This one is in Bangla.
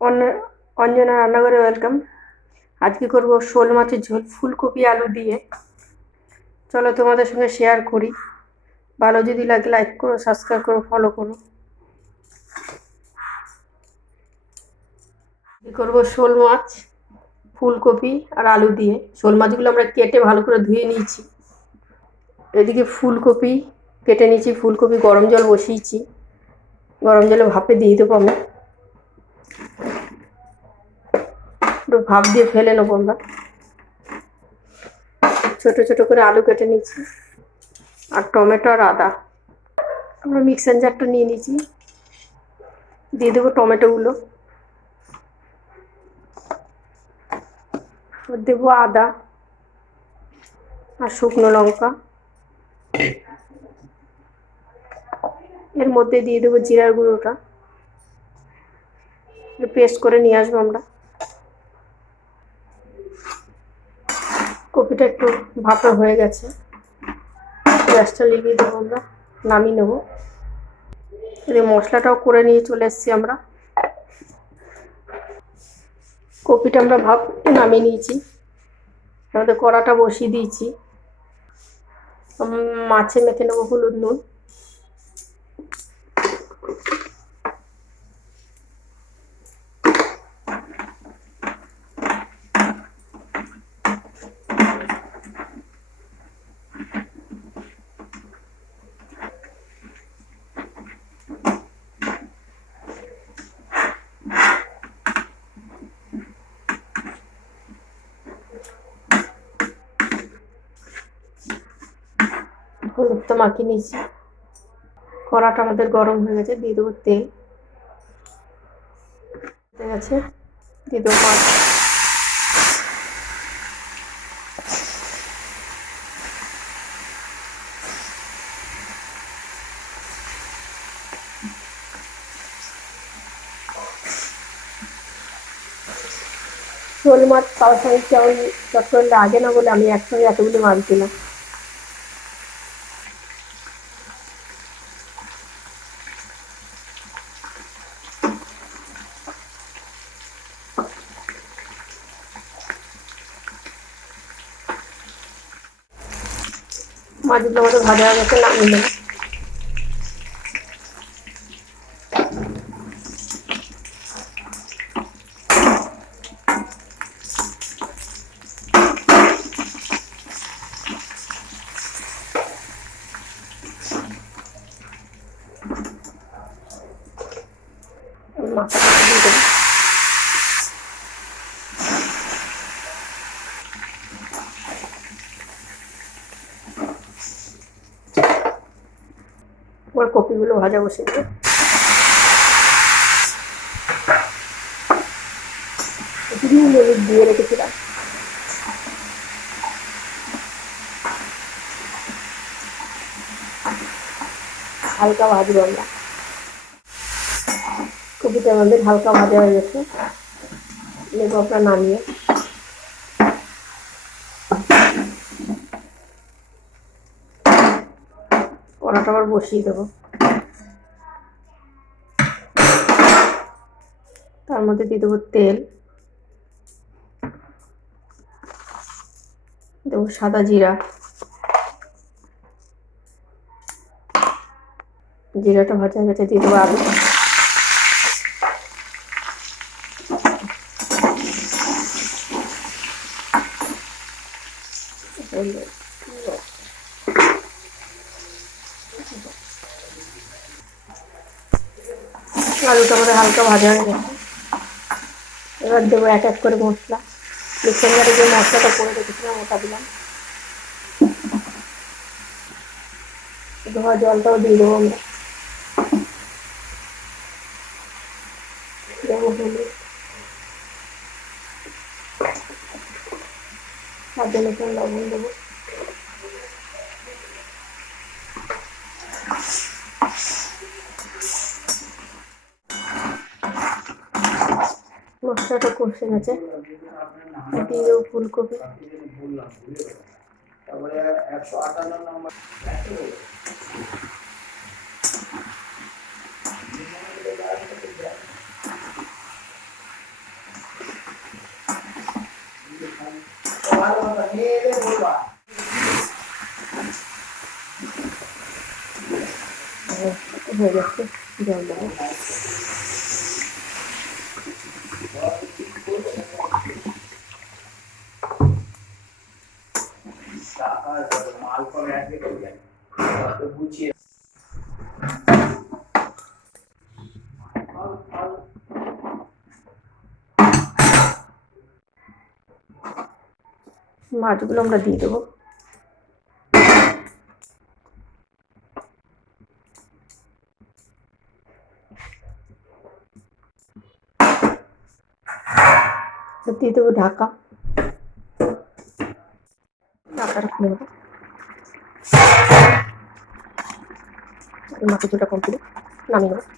অন্য- অঞ্জনা রান্নাঘরে ওয়েলকাম। আজকে করব শোল মাছের ঝোল ফুলকপি আলু দিয়ে। চলো তোমাদের সঙ্গে শেয়ার করি। ভালো যদি লাগে লাইক করো, সাবস্ক্রাইব করো, ফলো করো। করব শোল মাছ ফুলকপি আর আলু দিয়ে। শোল মাছগুলো আমরা কেটে ভালো করে ধুয়ে নিয়েছি। এদিকে ফুলকপি কেটে নিয়েছি, ফুলকপি গরম জল বসিয়েছি, গরম জলে ভাপে দিয়ে দেবো। আমি একটু ভাপ দিয়ে ফেলে নেবো আমরা। ছোট ছোট করে আলু কেটে নিয়েছি আর টমেটো আর আদা আমরা মিক্সার জারটা নিয়ে নিয়েছি। দিয়ে দেবো টমেটোগুলো, দেবো আদা আর শুকনো লঙ্কা। এর মধ্যে দিয়ে দেবো জিরার গুঁড়োটা, পেস্ট করে নিয়ে আসবো আমরা। কপিটা একটু ভাপা হয়ে গেছে, গ্যাসটা লিভিয়ে দেবো আমরা, নামিয়ে নেবো। এই মশলাটাও করে নিয়ে চলে এসেছি আমরা। কপিটা আমরা ভাপ নামিয়ে নিয়েছি, আমাদের কড়াটা বসিয়ে দিয়েছি। মাছে মেখে নেবো হলুদ নুন। হলুদটা মাখিয়ে নিয়েছি। কড়াটা আমাদের গরম হয়ে গেছে, দিয়ে দেবো তেল। হয়ে গেছে, দিয়ে দেবো মাছ। শোল মাছ পাওয়ার সঙ্গে কেমন চট্টগ্রাম লাগে না বলে আমি একসঙ্গে এতগুলি মাছ দিলাম। মাছগুলো আমাদের ভাজা হয়ে গেছে, নামিয়ে নেবো। মাথাটা দিয়ে দেবো। এবার কপিগুলো ভাজা বসিয়ে দেবো। মিনিট দিয়ে রেখেছিলাম, হালকা ভাজবো আমরা। কপিটা আমাদের হালকা ভাজা হয়ে গেছে, নেবো আপনার নামিয়ে। কড়াটা আবার বসিয়ে দেবো, তার মধ্যে দিয়ে দেবো তেল, দেবো সাদা জিরা। জিরাটা ভাজা হয়ে গেছে, দিয়ে দেবো আলু। আলুটা আমাদের হালকা ভাজা হয়ে গেছে, এবার দেবো এক এক করে মশলা। মিক্সার জারে যে মশলাটা করে রেখেছিলাম ওটা দিলাম। ধোয়া জলটাও দিয়ে দেবো আমরা। দেবো হলুদ, স্বাদ অনুসারে লবণ দেবো। মশলাটা কষে গেছে, দিয়ে দেবো ফুলকপি। হয়ে যাচ্ছে, জল দেবো। মাছগুলো আমরা দিয়ে দেবো। দিয়ে দেবো ঢাকা, ঢাকাটা খুলে দেবো। মাছের ঝোলটা কমপ্লিট, নামিয়ে নেবো।